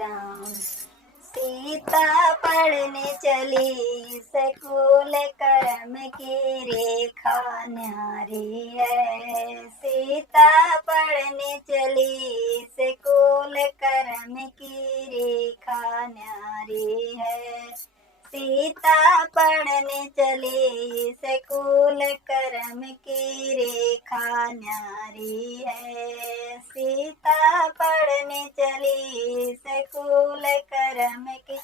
राम। सीता पढ़ने चली स्कूल, कर्म की रेखा न्यारी है। सीता पढ़ने चली स्कूल, कर्म की रेखा न्यारी है। सीता पढ़ने चली स्कूल, कर्म की रेखा न्यारी है। सीता पढ़ने चली स्कूल, कर्म की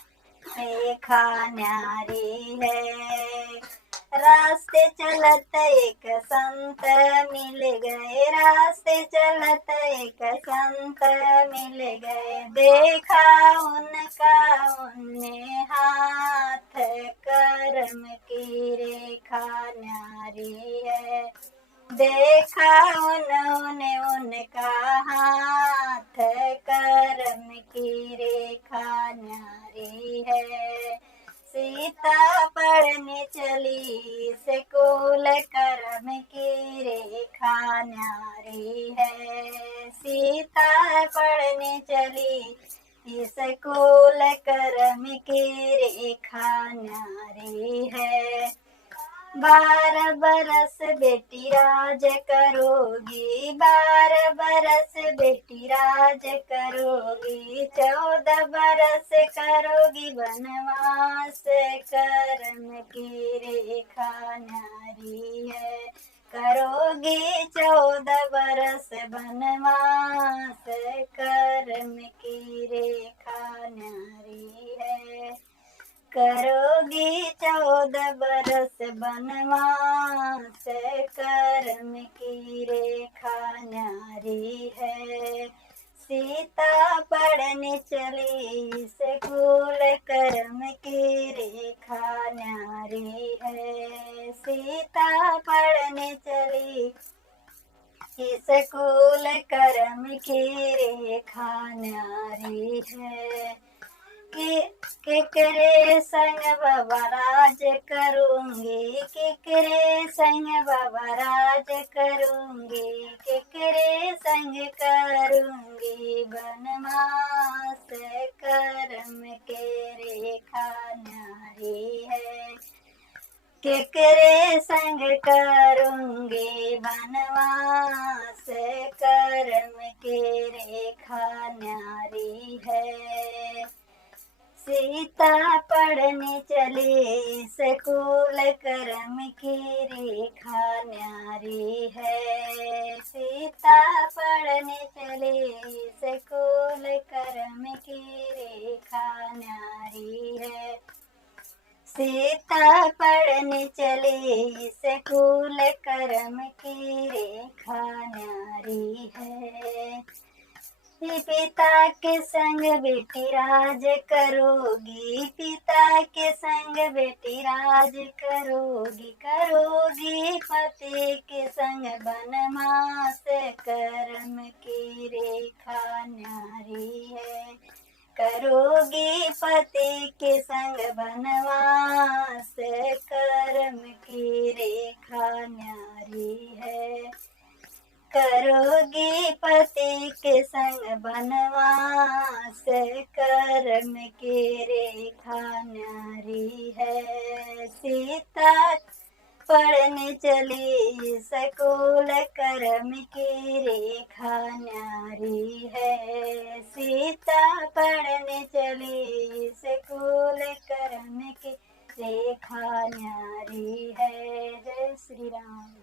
रेखा न्यारी है। रास्ते चलत एक संत मिल गए, रास्ते चलत एक संत मिल गए। देखा उनका उनने हाथ, कर्म की रेखा न्यारी है। देखा उन्होंने उनका हाथ, कर्म की रेखा न्यारी है। सीता पढ़ने चली स्कूल, कर्म की रेखा न्यारी है। सीता पढ़ने चली स्कूल, कर्म की रेखा न्यारी है। 12 बरस बेटी राज करोगी, 12 बरस बेटी राज करोगी। 14 बरस करोगी वनवास, कर्म की रेखा न्यारी है। करोगी 14 बरस वनवास, कर्म की रेखा न्यारी है। करोगी 14 बरस वनवास, कर्म की रेखा न्यारी है। सीता पढ़ने चली स्कूल, कर्म की रेखा न्यारी है। सीता पढ़ने चली स्कूल, कर्म की रेखा न्यारी है। केकरे संग बाबा राज करूंगी, केकरे संग बाबा राज करूंगी। केकरे संग करूंगी वनवास, कर्म के रेखा न्यारी है। केकरे संग करूंगी वनवास, कर्म के रेखा न्यारी है। सीता पढ़ने चली स्कूल, कर्म की रेखा न्यारी है। सीता पढ़ने चली स्कूल, कर्म की रेखा न्यारी है। सीता पढ़ने चली स्कूल, कर्म की रेखा न्यारी है। पिता के संग बेटी राज करोगी, पिता के संग बेटी राज करोगी। करोगी पति के संग वनवास, कर्म की रेखा न्यारी है। करोगी पति के संग वनवास, कर्म की रेखा न्यारी है। करोगी पति के संग वनवास, कर्म की रेखा न्यारी है। सीता पढ़ने चली स्कूल, कर्म की रेखा न्यारी है। सीता पढ़ने चली स्कूल, कर्म की रेखा न्यारी है। जय श्री राम।